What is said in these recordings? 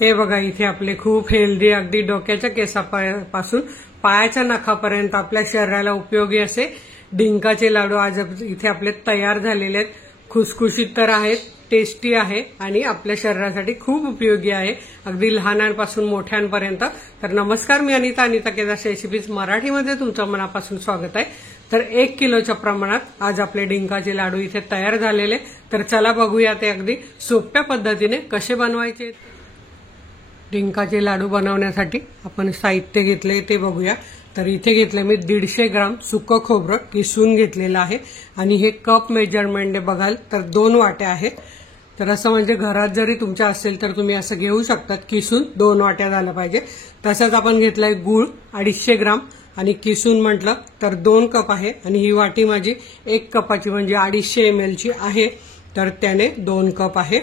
हे बघा इथे आपले खूप हेल्दी अगदी डोक्याच्या केसापासून पायाच्या नखापर्यंत आपल्या शरीराला उपयोगी असे डिंकाचे लाडू आज इथे आपले तयार झालेले आहेत। खुसखुशीत तर आहेत, टेस्टी आहे आणि आपल्या शरीरासाठी खूप उपयोगी आहे, अगदी लहानांपासून मोठ्यांपर्यंत। तर नमस्कार, मी अनिता केदार रेसिपीज मराठीमध्ये तुमचं मनापासून स्वागत आहे। तर 1 किलोच्या प्रमाणात आज आपले डिंकाचे लाडू इथे तयार झालेले। तर चला बघूया ते अगदी सोप्या पद्धतीने कसे बनवायचे। डिंकाचे लाडू बनवण्यासाठी आपण साहित्य घेतले ते बघूया। तर इथे घेतले मी 150 ग्राम सुकं खोबरं किसून घेतलेलं आहे आणि हे कप मेजरमेंट बघाल तर 2 वाट्या आहेत। तर असं म्हणजे घरात जरी तुमच्या असेल तर तुम्ही असं घेऊ शकतात, किसून 2 वाट्या झालं पाहिजे। तसंच आपण घेतलाय गूळ 250 ग्राम आणि किसून म्हटलं तर 2 कप आहे आणि ही वाटी माझी 1 कपाची म्हणजे 250 ml ची आहे, तर त्याने 2 कप आहे।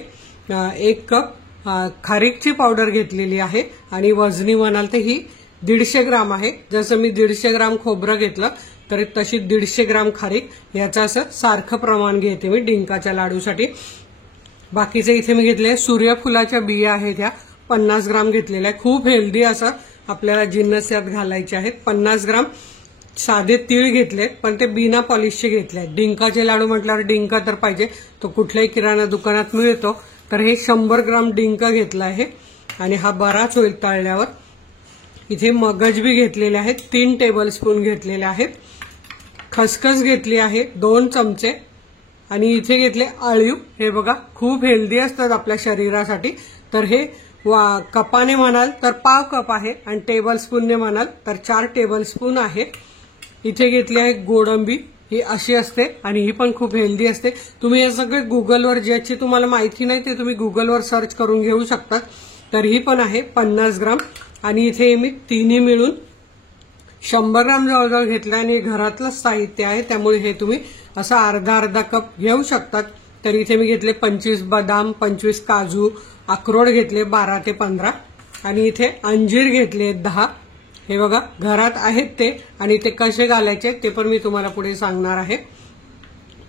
1 कप खारीकची पावडर घेतलेली आहे आणि वजनी म्हणाल तर ही 150 ग्राम आहे। जसं मी 150 ग्राम खोबरं घेतलं तर तशी 150 ग्राम खारीक, याचं असं सारखं प्रमाण घेते मी डिंकाच्या लाडूसाठी। बाकीचे इथे मी घेतले सूर्यफुलाच्या बिया आहेत, ह्या 50 ग्राम घेतलेल्या आहे। खूप हेल्दी असं आपल्याला जिन्नस यात घालायचे आहेत। 50 ग्राम साधे तीळ घेतले पण ते बिना पॉलिशचे घेतले। डिंकाचे लाडू म्हटल्यावर डिंका तर पाहिजे, तो कुठल्याही किराणा दुकानात मिळतो। तर हे 100 ग्राम डिंका घेतला आहे आणि हा बराच होईल तळल्यावर। इथे मगज बी घेतलेले आहेत 3 टेबलस्पून घेतलेले आहेत। खसखस घेतली आहे 2 चमचे आणि इथे घेतले अळीव। हे बघा खूप हेल्दी असतात आपल्या शरीरासाठी। तर हे कपाने म्हणाल तर पाव कप आहे आणि टेबलस्पूनने म्हणाल तर 4 टेबलस्पून आहे। इथे घेतली आहे गोडंबी, ही अशी असते आणि ही पण खूप हेल्दी असते। तुम्ही हे सगळे गुगलवर, ज्याची तुम्हाला माहिती नाही ते तुम्ही गुगलवर सर्च करून घेऊ शकता। तर ही पण आहे 50 ग्राम आणि इथे मी तिन्ही मिळून 100 ग्राम जवळजवळ घेतलं आणि घरातलं साहित्य आहे, त्यामुळे हे तुम्ही असं अर्धा कप घेऊ शकतात। तर इथे मी घेतले 25 बदाम, 25 काजू, अक्रोड घेतले 12 ते 15 आणि इथे अंजीर घेतले 10। हे बघा घरात आहेत ते आणि ते कसे घालायचे ते पण मी तुम्हाला पुढे सांगणार आहे।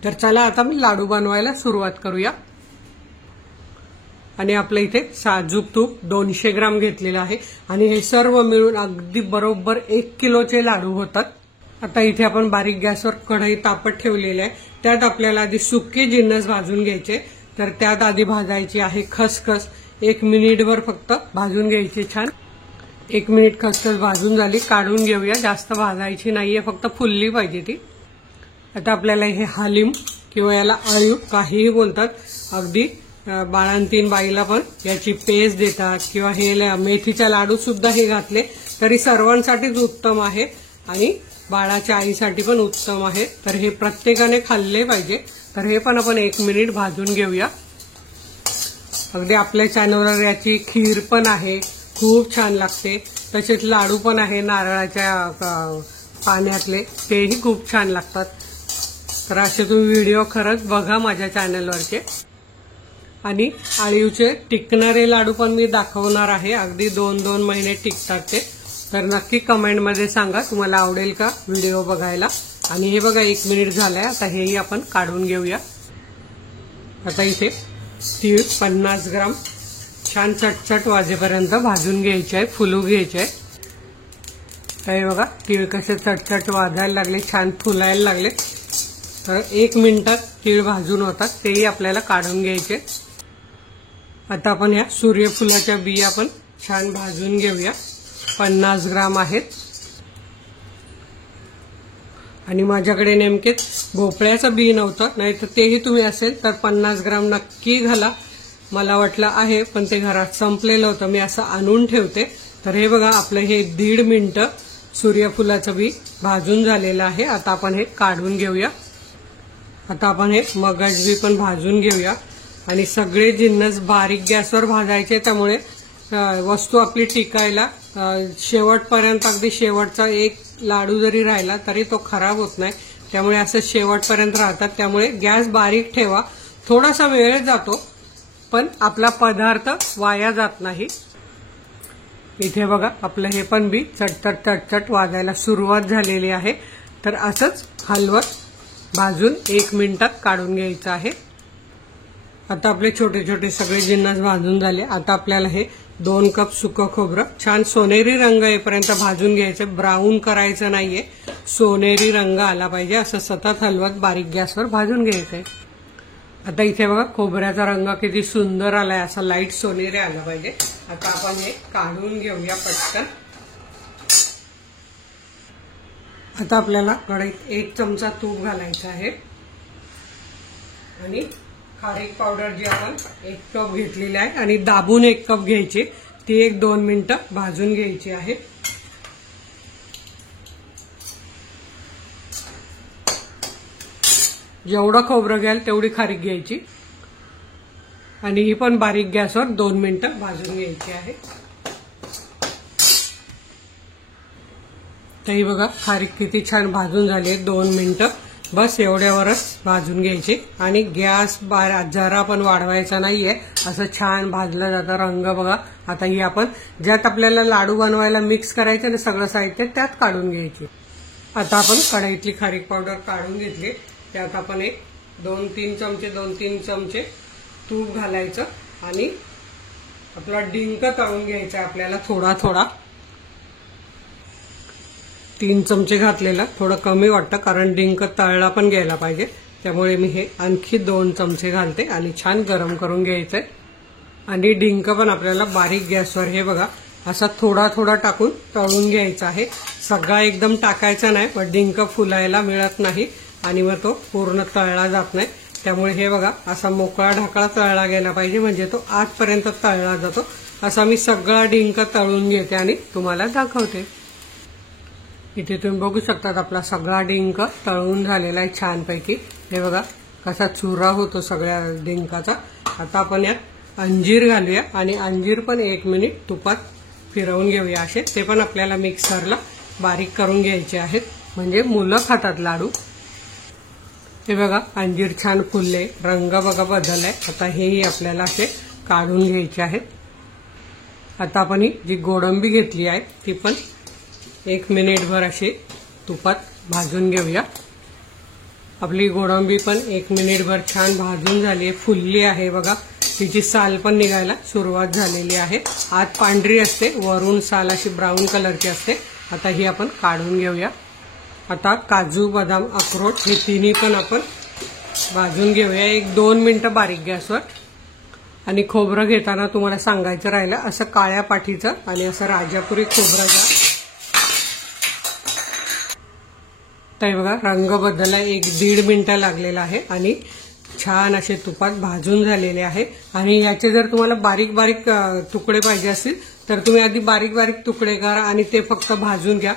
तर चला आता मी लाडू बनवायला सुरुवात करूया। आणि आपल्या इथे साजूक तूप 200 ग्राम घेतलेलं आहे आणि हे सर्व मिळून अगदी बरोबर 1 किलोचे लाडू होतात। आता इथे आपण बारीक गॅसवर कढई तापत ठेवलेली आहे, त्यात आपल्याला आधी सुके जिन्नस भाजून घ्यायचे। तर त्यात आधी भाजायची आहे खसखस, 1 मिनिटभर फक्त भाजून घ्यायची छान। 1 मिनिट खसखस भाजून झाली, काढून घेऊया, जास्त भाजायची नाहीये, फक्त फुलली पाहिजे ती। आता आपल्याला हे हालिम किंवा याला अळीव काहीही बोलतात, अगदी बाळंतीण बाईला पण याची पेस्ट देतात किंवा हे मेथीचा लाडू सुद्धा हे घातले तरी सर्वांसाठीच उत्तम आहे आणि बाळाच्या आईसाठी पण उत्तम आहे। तर हे प्रत्येकाने खाल्ले पाहिजे। तर हे पण आपण 1 मिनिट भाजून घेऊया। अगदी आपल्या चॅनलवर याची खीर पण आहे, खूप छान लागते। तसेच लाडू पण आहे नारळाच्या पाण्यातले, तेही खूप छान लागतात। तर असे तुम्ही व्हिडिओ खरंच बघा माझ्या चॅनलवरचे। आणि अळीवचे टिकणारे लाडू पण मी दाखवणार आहे, अगदी 2-2 महिने टिकतात ते। तर नक्की कमेंटमध्ये सांगा तुम्हाला आवडेल का व्हिडिओ बघायला। आणि हे बघा 1 मिनिट झालंय, आता हेही आपण काढून घेऊया। आता इथे तीळ 50 ग्राम छान चटचट वाजेपर्यंत भाजून घ्यायचे आहे, फुलू घ्यायचे आहे। तर हे बघा तीळ कसे चटचट वाजायला लागले, छान फुलायला लागले। तर 1 मिनिटात तीळ भाजून होतात, तेही आपल्याला काढून घ्यायचे। आता आपण ह्या सूर्यफुलाच्या बिया पण छान भाजून घेऊया, 50 ग्राम आहेत। आणि माझ्याकडे नेमकेच भोपळ्याचं बी नव्हतं, नाही तर तेही तुम्ही असेल तर 50 ग्राम नक्की घाला। मला वाटलं आहे पण ते घरात संपलेलं होतं, मी असं आणून ठेवते। तर हे बघा आपलं हे 1.5 मिनिटं सूर्यफुलाचं बी भाजून झालेलं आहे। आता आपण हे काढून घेऊया। आता आपण हे मगज बी पण भाजून घेऊया आणि सगळे जिन्नस बारीक गॅसवर भाजायचे, त्यामुळे वस्तू आपली टिकायला शेवटपर्यंत, अगदी शेवटचा एक लाडू जरी राहिला तरी तो खराब होत नाही, त्यामुळे असं शेवटपर्यंत राहतात। त्यामुळे गॅस बारीक ठेवा, थोडासा वेळ जातो पण आपला पदार्थ वाया जात नाही। इथे बघा आपलं हे पण बी चटचट वाजायला सुरुवात झालेली आहे। तर असंच हलवत भाजून 1 मिनिटात काढून घ्यायचं आहे। आता आपले छोटे छोटे सगळे जिन्नस भाजून झाले। आता आपल्याला हे 2 कप सुकं खोबरं छान सोनेरी रंग येईपर्यंत भाजून घ्यायचं, ब्राऊन करायचं नाहीये, सोनेरी रंग आला पाहिजे असं सतत हलवत बारीक गॅसवर भाजून घ्यायचंय। आता इथे बघा खोबऱ्याचा रंग किती सुंदर आलाय, असा लाईट सोनेरी आला पाहिजे। आता आपण हे काढून घेऊया पटकन। आता आपल्याला कढईत 1 चमचा तूप घालायचं आहे आणि खारीक पावडर जी आपण 1 कप घेतलेली आहे आणि दाबून 1 कप घ्यायची, ती 1-2 मिनिटं भाजून घ्यायची आहे। जेवढं खोबरं घ्याल तेवढी खारीक घ्यायची आणि ही पण बारीक गॅसवर 2 मिनिटं भाजून घ्यायची आहे। तरी बघा खारीक किती छान भाजून झाली, 2 मिनिटं बस एवढ्यावरच भाजून घ्यायची आणि गॅस जरा पण वाढवायचा नाहीये, असं छान भाजलं जातं। रंग बघा। आता ही आपण ज्यात आपल्याला लाडू बनवायला मिक्स करायचे ना सगळं साहित्य त्यात काढून घ्यायची। आता आपण कढईतली खारीक पावडर काढून घेतली, त्यात आपण 2-3 चमचे तूप घालायचं आणि आपला डिंक तळून घ्यायचा आपल्याला थोडा थोडा। 3 चमचे घातलेला थोडं कमी वाटतं कारण डिंक तळला पण गेला पाहिजे, त्यामुळे मी हे आणखी 2 चमचे घालते आणि छान गरम करून घ्यायचंय। आणि डिंक पण आपल्याला बारीक गॅसवर हे बघा असा थोडा थोडा टाकून तळून घ्यायचा आहे, सगळा एकदम टाकायचा नाही, पण डिंक फुलायला मिळत नाही आणि मग तो पूर्ण तळला जात नाही। त्यामुळे हे बघा असा मोकळा ढाकळा तळला गेला पाहिजे, म्हणजे तो आतपर्यंत तळला जातो। असा मी सगळा डिंक तळून घेते आणि तुम्हाला दाखवते। इथे तुम्ही बघू शकता आपला सगळा डिंक तळून झालेला आहे छानपैकी, हे बघा कसा चुरा होतो सगळ्या डिंकाचा। आता आपण यात अंजीर घालूया आणि अंजीर पण 1 मिनिट तुपात फिरवून घेऊया असे, ते पण आपल्याला मिक्सरला बारीक करून घ्यायचे आहेत, म्हणजे मुलं खातात लाडू। हे बघा अंजीर छान फुलले, रंग बघा बदललाय। आता हेही आपल्याला असे काढून घ्यायचे आहेत। आता आपण ही जी गोडंबी घेतली आहे ती पण 1 मिनिटभर अशी तुपात भाजून घेऊया। आपली गोडंबी पण 1 मिनिटभर छान भाजून झाली आहे, फुलली आहे बघा, तिची साल पण निघायला सुरुवात झालेली आहे। आत पांढरी असते, वरून साल अशी ब्राऊन कलरची असते। आता ही आपण काढून घेऊया। आता काजू, बदाम, अक्रोड हे तिन्ही पण आपण भाजून घेऊया 1-2 मिनिटं बारीक गॅसवर। आणि खोबरं घेताना तुम्हाला सांगायचं राहिलं, असं काळ्या पाठीचं आणि असं राजापुरी खोबरं घ्या। तर बघा रंग बदलला, 1-1.5 मिनिटं लागलेला आहे आणि छान असे तुपात भाजून झालेले आहे। आणि याचे जर तुम्हाला बारीक बारीक तुकडे पाहिजे असतील तर तुम्ही आधी बारीक बारीक तुकडे करा आणि ते फक्त भाजून घ्या,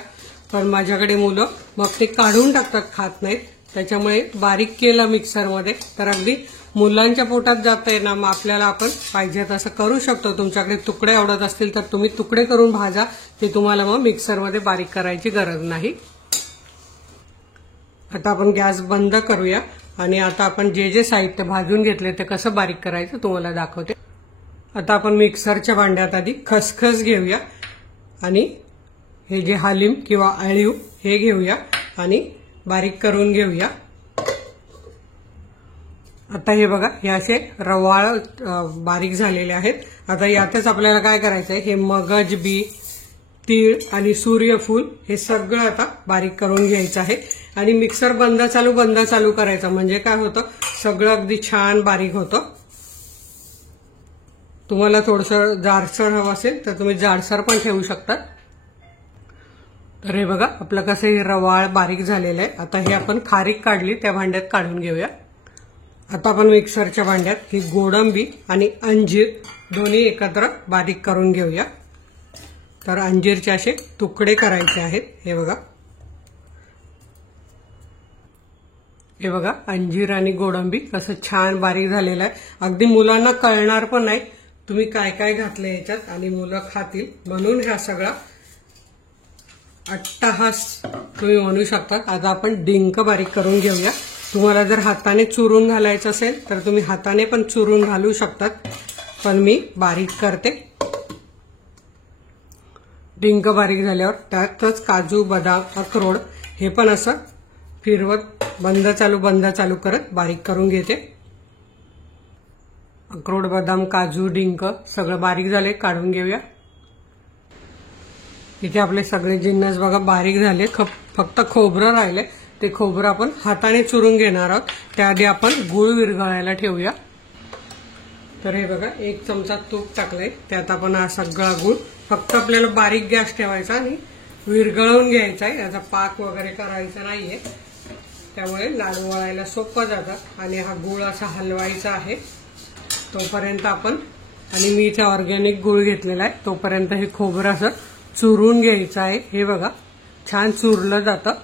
पण माझ्याकडे मुलं मग ते काढून टाकतात, खात नाहीत, त्याच्यामुळे बारीक केलं मिक्सरमध्ये तर अगदी मुलांच्या पोटात जातंय ना। मग आपल्याला आपण पाहिजे तसं करू शकतो, तुमच्याकडे तुकडे आवडत असतील तर तुम्ही तुकडे करून भाजा, ते तुम्हाला मग मिक्सरमध्ये बारीक करायची गरज नाही। आता आपण गॅस बंद करूया आणि आता आपण जे जे साहित्य भाजून घेतले ते कसं बारीक करायचं तुम्हाला दाखवते। आता आपण मिक्सरच्या भांड्यात आधी खसखस घेऊया आणि हे जे हालीम किंवा अळीव हे घेऊया आणि बारीक करून घेऊया। आता हे बघा हे असे रवाळ बारीक झालेले आहेत। आता यातच आपल्याला काय करायचं आहे, हे मगज बी, तीळ आणि सूर्यफूल हे सगळं आता बारीक करून घ्यायचं आहे आणि मिक्सर बंद चालू करायचा, म्हणजे काय होतं सगळं अगदी छान बारीक होतं। तुम्हाला थोडंसं जाडसर हवं असेल तर तुम्ही जाडसर पण ठेवू शकता। तर हे बघा आपलं कसं हे रवाळ बारीक झालेलं आहे। आता हे आपण खारीक काढली त्या भांड्यात काढून घेऊया। आता आपण मिक्सरच्या भांड्यात ही गोडंबी आणि अंजीर दोन्ही एकत्र बारीक करून घेऊया। तर अंजीरचे असे तुकडे करायचे आहेत, हे बघा। हे बघा अंजीर आणि गोडंबी कसं छान बारीक झालेलं आहे, अगदी मुलांना कळणार पण नाही तुम्ही काय काय घातलं याच्यात आणि मुलं खातील, म्हणून हा सगळा अट्टहास तुम्ही म्हणू शकता। आता आपण डिंक बारीक करून घेऊया। तुम्हाला जर हाताने चुरून घालायचं असेल तर तुम्ही हाताने पण चुरून घालू शकतात, पण मी बारीक करते। डिंक बारीक झाल्यावर त्यातच काजू, बदाम, अक्रोड हे पण असं फिरवत बंद चालू करत बारीक करून घेते। अक्रोड, बदाम, काजू, डिंक सगळं बारीक झाले, काढून घेऊया। इथे आपले सगळे जिन्नस बघा बारीक झाले, फक्त खोबरं राहिले, ते खोबरं आपण हाताने चुरून घेणार आहोत। त्याआधी आपण गूळ विरघळायला ठेवूया। तर हे बघा 1 चमचा तूप टाकलंय, त्यात आपण हा सगळा गूळ फक्त आपल्याला बारीक गॅस ठेवायचा आणि विरघळवून घ्यायचा आहे। याचा पाक वगैरे करायचा नाहीये, त्यामुळे लाडू वळायला सोपं जातं। आणि हा गूळ असा हलवायचा आहे तोपर्यंत आपण, आणि मी इथे ऑर्गॅनिक गूळ घेतलेला आहे, तोपर्यंत हे खोबरं असं चुरून घ्यायचं आहे। हे बघा छान चुरलं जातं।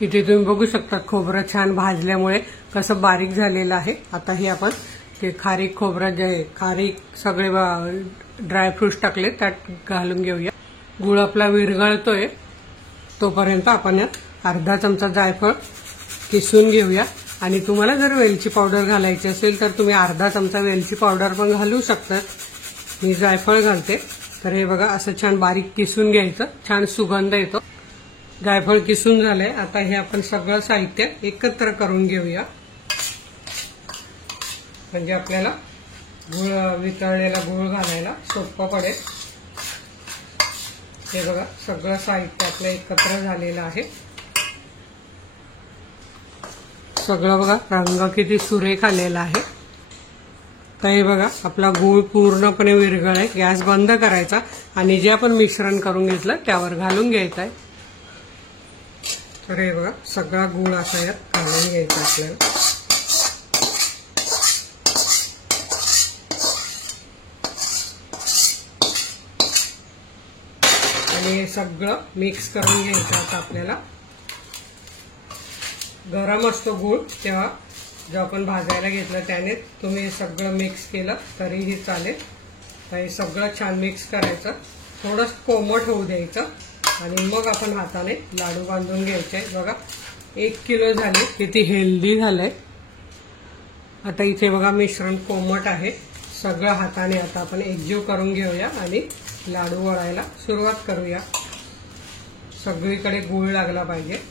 इथे तुम्ही बघू शकता खोबरं छान भाजल्यामुळे कसं बारीक झालेलं आहे। आता हे आपण ते खारीक खोबरं जे खारीक सगळे ड्रायफ्रुट्स टाकले त्यात घालून घेऊया। गूळ आपला विरघळतोय तोपर्यंत आपण यात अर्धा चमचा जायफळ किसून घेऊया। आणि तुम्हाला जर वेलची पावडर घालायची असेल तर तुम्ही अर्धा चमचा वेलची पावडर पण घालू शकता। मी जायफळ घालते। तर हे बघा असं छान बारीक किसून घ्यायचं, छान सुगंध येतो। जायफळ किसून झालंय, आता हे आपण सगळं साहित्य एकत्र करून घेऊया, म्हणजे आपल्याला गूळ वितळलेला गूळ घालायला सोपं पडेल। हे बघा सगळं साहित्य आपलं एकत्र झालेलं आहे। सगळं बघा रंग किती सुरेख आलेला आहे। तर हे बघा आपला गूळ पूर्णपणे विरघळलाय, गॅस बंद करायचा आणि जे आपण मिश्रण करून घेतलं त्यावर घालून घ्यायचं आहे। तर हे बघा सगळा गूळ असा यात घालून घ्यायचा आपल्याला। आणि हे सगळं मिक्स करून घ्यायचं आता आपल्याला। गरम असतो गूळ तेव्हा, जो आपण भाजायला घेतलं त्याने तुम्ही हे सगळं मिक्स केलं तरीही चालेल। तर हे सगळं छान मिक्स करायचं, थोडंसं कोमट होऊ द्यायचं आणि मग आपण हाताने लाडू बांधून घ्यायचे। बघा 1 किलो झाले, किती हेल्दी झालंय। आता इथे बघा मिश्रण कोमट आहे, सगळं हाताने आता आपण एकजीव करून घेऊया आणि लाडू वळायला सुरुवात करूया। सगळीकडे गूळ लागला पाहिजे।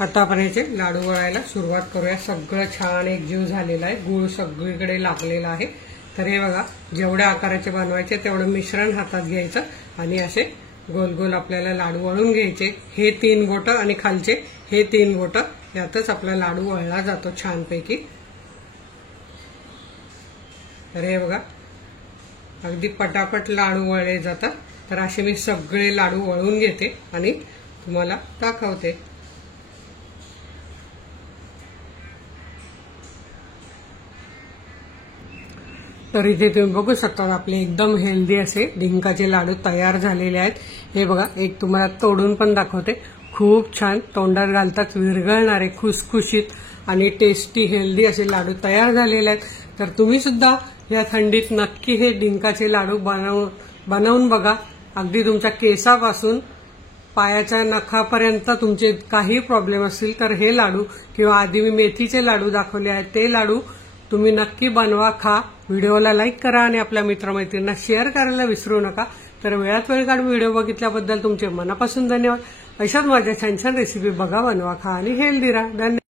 आता आपण याचे लाडू वळायला सुरुवात करूया। सगळं छान एकजीव झालेलं आहे, गूळ सगळीकडे लागलेला आहे। तर हे बघा जेवढ्या आकाराचे बनवायचे तेवढं मिश्रण हातात घ्यायचं आणि असे गोल गोल आपल्याला लाडू वळून घ्यायचे। हे 3 बोटं आणि खालचे हे 3 बोटं, यातच आपला लाडू वळला जातो छानपैकी। तर हे बघा अगदी पटापट लाडू वळले जातात। तर असे मी सगळे लाडू वळून घेते आणि तुम्हाला दाखवते। तर इथे तुम्ही बघू शकता आपले एकदम हेल्दी असे डिंकाचे लाडू तयार झालेले आहेत। हे बघा एक तुम्हाला तोडून पण दाखवते, खूप छान तोंडात घालतात विरघळणारे खुसखुशीत आणि टेस्टी हेल्दी असे लाडू तयार झालेले आहेत। तर तुम्ही सुद्धा या थंडीत नक्की हे डिंकाचे लाडू बनवून बघा। अगदी तुमच्या केसापासून पायाच्या नखापर्यंत तुमचे काही प्रॉब्लेम असतील तर हे लाडू, किंवा आधी मी मेथीचे लाडू दाखवले आहेत ते लाडू तुम्ही नक्की बनवा, खा। व्हिडिओला लाईक करा आणि आपल्या मित्रमैत्रिणींना शेअर करायला विसरू नका। तर वेळात वेळ काढून व्हिडिओ बघितल्याबद्दल तुमचे मनापासून धन्यवाद। अशाच माझ्या छान छान रेसिपी बघा, बनवा, खा आणि हेल्दी राहा। धन्यवाद।